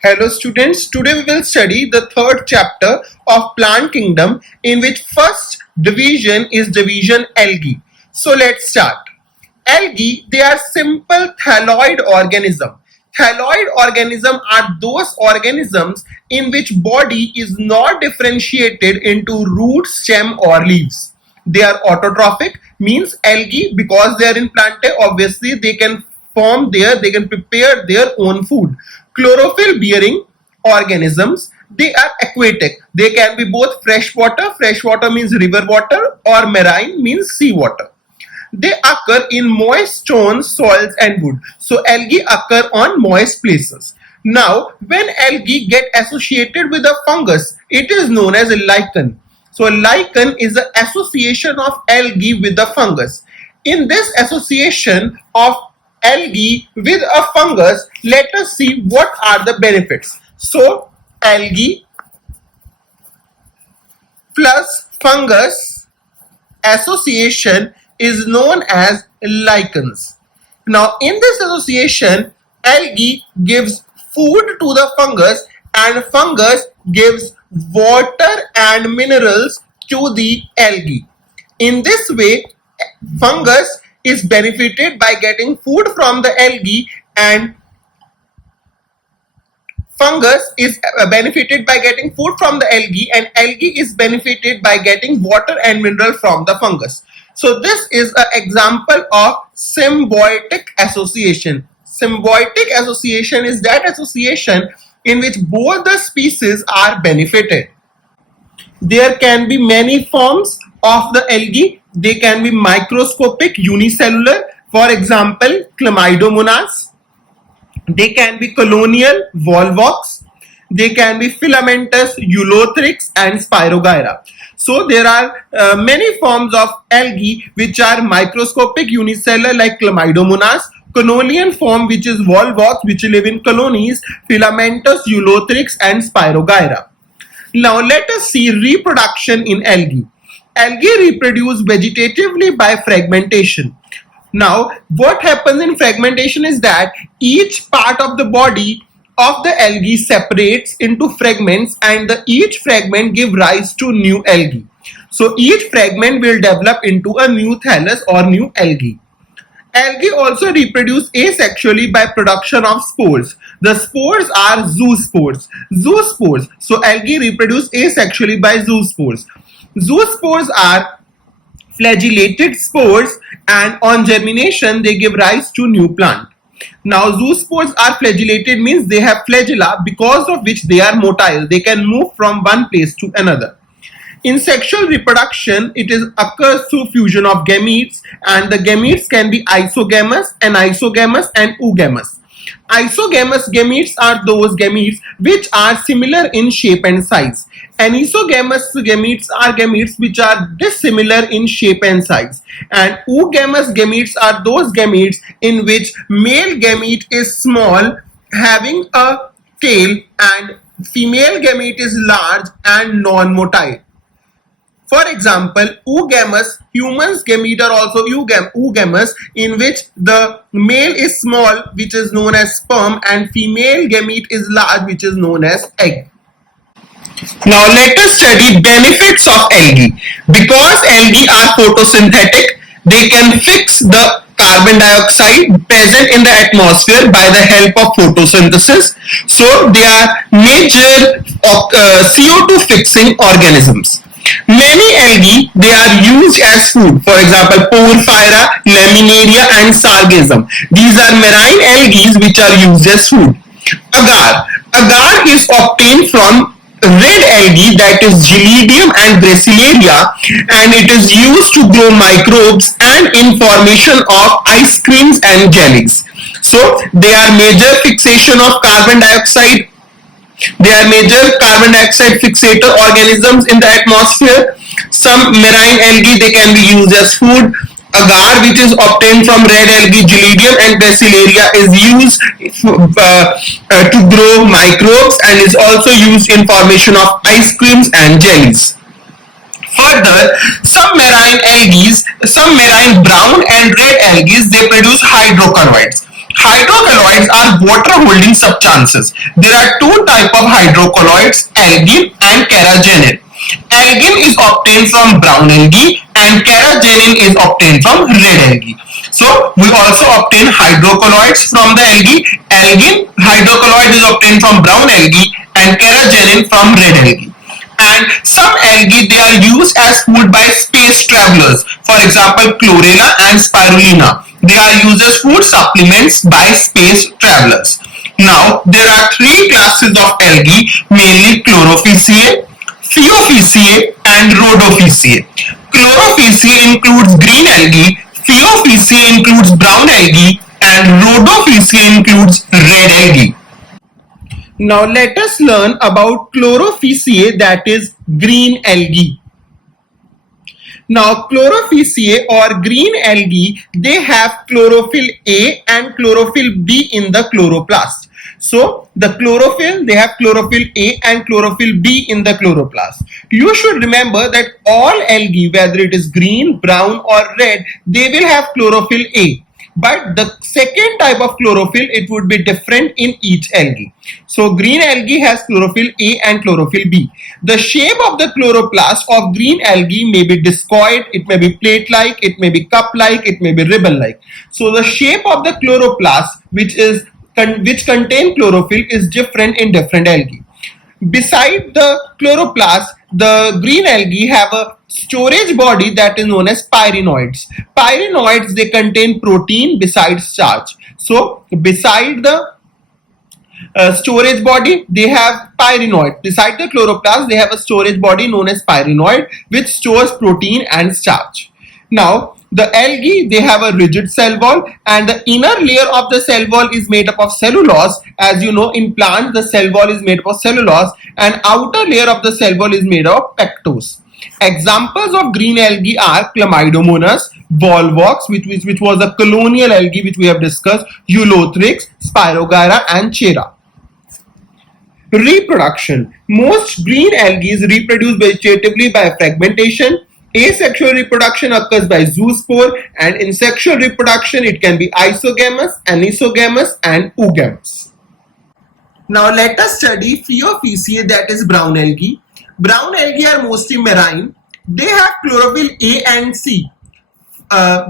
Hello students, today we will study the third chapter of plant kingdom in which first division is division algae. So let's start. Algae, they are simple thalloid organism. Thalloid organism are those organisms in which body is not differentiated into root, stem or leaves. They are autotrophic, means algae because they are in plantae, obviously they can they can prepare their own food. Chlorophyll bearing organisms, they are aquatic. They can be both freshwater means river water, or marine means sea water. They occur in moist stones, soils and wood. So algae occur on moist places. Now when algae get associated with a fungus, it is known as a lichen. So a lichen is the association of algae with the fungus. In this association of algae with a fungus, let us see what are the benefits. So algae plus fungus association is known as lichens. Now in this association, algae gives food to the fungus and fungus gives water and minerals to the algae. In this way, fungus is benefited by getting food from the algae and fungus is benefited by getting food from the algae and algae is benefited by getting water and mineral from the fungus. So this is an example of symbiotic association. Symbiotic association is that association in which both the species are benefited. There can be many forms of the algae. They can be microscopic, unicellular, for example, Chlamydomonas. They can be colonial, Volvox. They can be filamentous, Eulothrix and Spirogyra. So there are many forms of algae which are microscopic, unicellular like Chlamydomonas, colonial form which is Volvox which live in colonies, filamentous, Eulothrix and Spirogyra. Now let us see reproduction in algae. Algae reproduce vegetatively by fragmentation. Now what happens in fragmentation is that each part of the body of the algae separates into fragments and each fragment give rise to new algae. So each fragment will develop into a new thallus or new algae. Algae also reproduce asexually by production of spores. The spores are zoospores. Zoospores. So algae reproduce asexually by zoospores. Zoospores are flagellated spores and on germination they give rise to new plant. Now zoospores are flagellated means they have flagella because of which they are motile. They can move from one place to another. In sexual reproduction, it occurs through fusion of gametes and the gametes can be isogamous, anisogamous and oogamous. Isogamous gametes are those gametes which are similar in shape and size. Anisogamous gametes are gametes which are dissimilar in shape and size. And oogamous gametes are those gametes in which male gamete is small, having a tail, and female gamete is large and non-motile. For example, oogamous, humans gamete are also oogamous, in which the male is small, which is known as sperm, and female gamete is large, which is known as egg. Now let us study benefits of algae. Because algae are photosynthetic, they can fix the carbon dioxide present in the atmosphere by the help of photosynthesis. So they are major CO2 fixing organisms. Many algae, they are used as food. For example, Porphyra, Laminaria and Sargassum. These are marine algae which are used as food. Agar. Agar is obtained from red algae, that is Gelidium and Gracilaria, and it is used to grow microbes and in formation of ice creams and jellies. So they are major fixation of carbon dioxide. They are major carbon dioxide fixator organisms in the atmosphere. Some marine algae, they can be used as food. Agar, which is obtained from red algae Gelidium and Gracilaria, is used to grow microbes and is also used in formation of ice creams and jellies. Further, some marine brown and red algae, they produce hydrocarbons. Hydrocolloids are water-holding substances. There are two types of hydrocolloids, algin and carrageenan. Algin is obtained from brown algae and carrageenan is obtained from red algae. So we also obtain hydrocolloids from the algae. Algin hydrocolloid is obtained from brown algae and carrageenan from red algae. And some algae, they are used as food by space travelers. For example, chlorella and spirulina. They are used as food supplements by space travelers. Now, there are three classes of algae, mainly Chlorophyceae, Phaeophyceae and Rhodophyceae. Chlorophyceae includes green algae, Phaeophyceae includes brown algae, and Rhodophyceae includes red algae. Now let us learn about Chlorophyceae, that is green algae. Now Chlorophyceae or green algae, they have chlorophyll A and chlorophyll B in the chloroplast. So the chlorophyll, they have chlorophyll A and chlorophyll B in the chloroplast. You should remember that all algae, whether it is green, brown or red, they will have chlorophyll A. But the second type of chlorophyll, it would be different in each algae. So green algae has chlorophyll A and chlorophyll B. The shape of the chloroplast of green algae may be discoid, it may be plate-like, it may be cup-like, it may be ribbon-like. So the shape of the chloroplast, which contain chlorophyll, is different in different algae. Beside the chloroplast, the green algae have a storage body that is known as pyrenoids. Pyrenoids, they contain protein besides starch. So beside the storage body, they have pyrenoid. Beside the chloroplast, they have a storage body known as pyrenoid, which stores protein and starch. Now the algae, they have a rigid cell wall, and the inner layer of the cell wall is made up of cellulose. As you know, in plants the cell wall is made up of cellulose, and outer layer of the cell wall is made of pectose. Examples of green algae are Chlamydomonas, Volvox, which was a colonial algae which we have discussed, Eulothrix, Spirogyra and Chera. Reproduction. Most green algae reproduce vegetatively by fragmentation. Asexual reproduction occurs by zoospore, and in sexual reproduction it can be isogamous, anisogamous and oogamous. Now let us study Phaeophyceae, that is brown algae. Brown algae are mostly marine. They have chlorophyll A and C.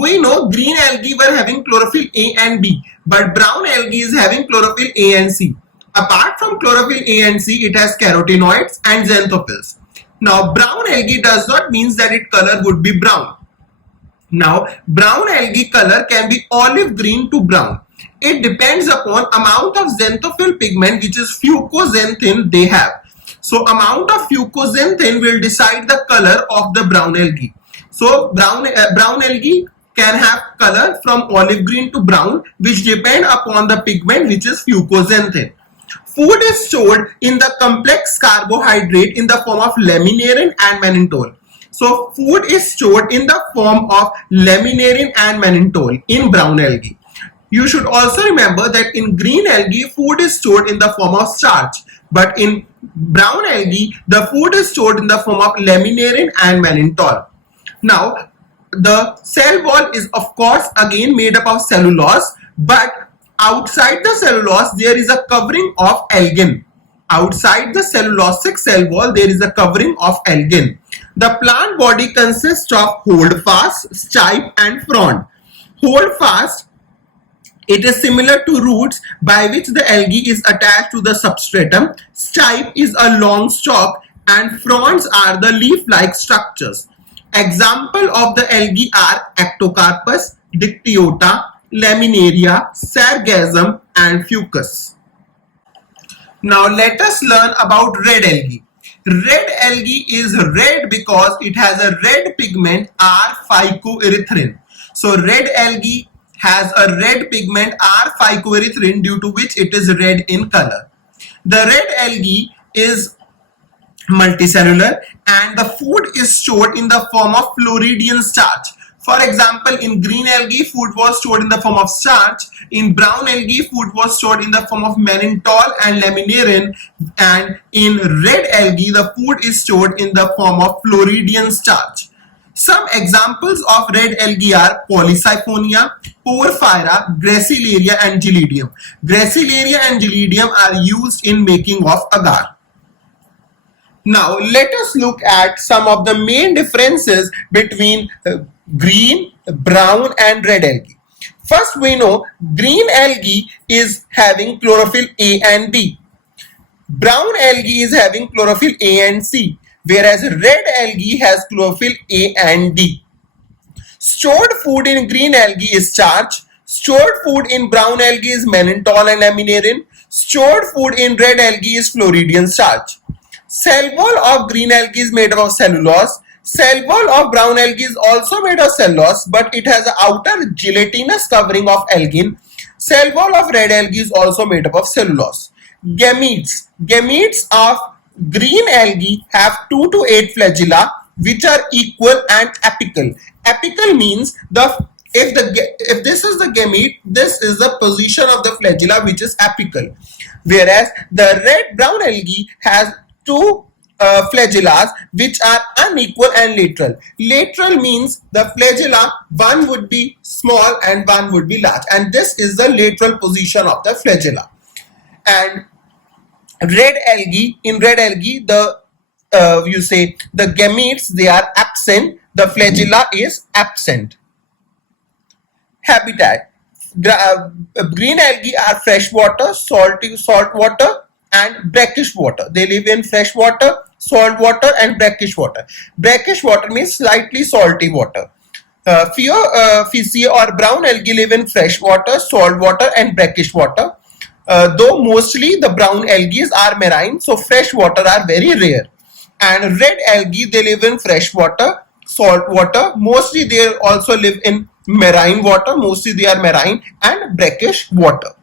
We know green algae were having chlorophyll A and B, but brown algae is having chlorophyll A and C. Apart from chlorophyll A and C, it has carotenoids and xanthophylls. Now brown algae does not mean that its color would be brown. Now brown algae color can be olive green to brown. It depends upon amount of xanthophyll pigment, which is fucoxanthin, they have. So amount of fucoxanthin will decide the color of the brown algae. So brown algae can have color from olive green to brown, which depend upon the pigment, which is fucoxanthin. Food is stored in the complex carbohydrate in the form of laminarin and mannitol. So food is stored in the form of laminarin and mannitol in brown algae. You should also remember that in green algae, food is stored in the form of starch. But in brown algae, the food is stored in the form of laminarin and mannitol. Now, the cell wall is of course again made up of cellulose, but outside the cellulose there is a covering of algin. Outside the cellulosic cell wall there is a covering of algin. The plant body consists of holdfast, stipe and frond. Holdfast, it is similar to roots by which the algae is attached to the substratum. Stipe is a long stalk and fronds are the leaf-like structures. Example of the algae are Ectocarpus, Dictyota, Laminaria, Sargassum and Fucus. Now let us learn about red algae. Red algae is red because it has a red pigment R-phycoerythrin. So red algae has a red pigment R-phycoerythrin, due to which it is red in color. The red algae is multicellular and the food is stored in the form of Floridian starch. For example, in green algae, food was stored in the form of starch. In brown algae, food was stored in the form of mannitol and laminarin. And in red algae, the food is stored in the form of Floridian starch. Some examples of red algae are Polysiphonia, Porphyra, Gracilaria and Gelidium. Gracilaria and Gelidium are used in making of agar. Now let us look at some of the main differences between green, brown and red algae. First, we know green algae is having chlorophyll A and B. Brown algae is having chlorophyll A and C, whereas red algae has chlorophyll A and D. Stored food in green algae is starch. Stored food in brown algae is mannitol and aminorin. Stored food in red algae is Floridian starch. Cell wall of green algae is made of cellulose. Cell wall of brown algae is also made of cellulose, but it has an outer gelatinous covering of algin. Cell wall of red algae is also made up of cellulose. Gametes. Gametes of green algae have 2 to 8 flagella, which are equal and apical. Apical means if this is the gamete, this is the position of the flagella which is apical. Whereas the red brown algae has 2 flagellas which are unequal and lateral. Lateral means the flagella, one would be small and one would be large, and this is the lateral position of the flagella. And red algae, in red algae, the the gametes, they are absent, the flagella is absent. Habitat. Green algae are freshwater, salt water and brackish water. They live in fresh water, salt water and brackish water. Brackish water means slightly salty water. Phaeophyceae or brown algae live in fresh water, salt water and brackish water. Though mostly the brown algae are marine, so fresh water are very rare. And red algae, they live in fresh water, salt water. Mostly they also live in marine water. Mostly they are marine and brackish water.